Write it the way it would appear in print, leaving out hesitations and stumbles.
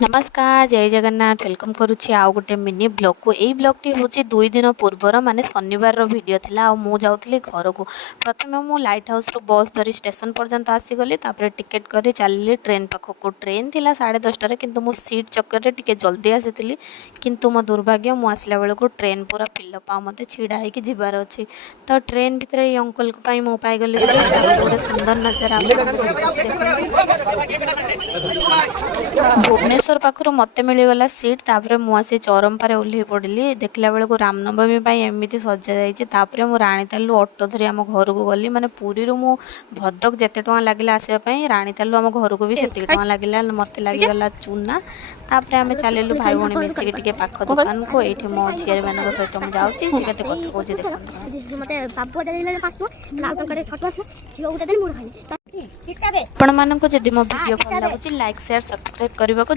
नमस्कार जय जगन्नाथ वेलकम करुच्ची आउ गोटे मिनी ब्लॉग को यही ब्लॉगटी हूँ 2 दिन पूर्वर माने शनिवार वीडियो थिला आ मु जाउथली घर को प्रथम मु लाइट हाउस रु बस धरी स्टेशन पर्यंत आसीगली तापर टिकेट करी चलली ट्रेन पाखक ट्रेन थिला 10:30 किंतु मु सीट चक्कर रे टिके जल्दी आसीथिली किंतु मो दुर्भाग्य मु आसला बेल को ट्रेन पूरा फिलअप आ मते छिड़ा होइकी जिबार अछि तो ट्रेन भितर ये अंकल को पाई मु पाई गली गोटे सुंदर नजारा भुवनेश्वर पाखर मत मिलगला सीट तापर मुझे चौरंपारे ओह्ल पड़ी देखला बेलू रामनवमी एमती सजा जापर मु राणीतालू ऑटो धरी आम घर को गली माने पुरी मु भद्रक जिते टाँग लगे आसवाई राणीतालू आम घर को भी से लगे मत लगेगा चूना तापर आम चलू भाई भाई मिसिक टे पाख दुकान को ये मो झील मान सहित मुझे जाऊँगी सी कत कथ कौन देखते आपण मानक जदि मो वीडियो भल लगुच लाइक शेयर सब्सक्राइब करने को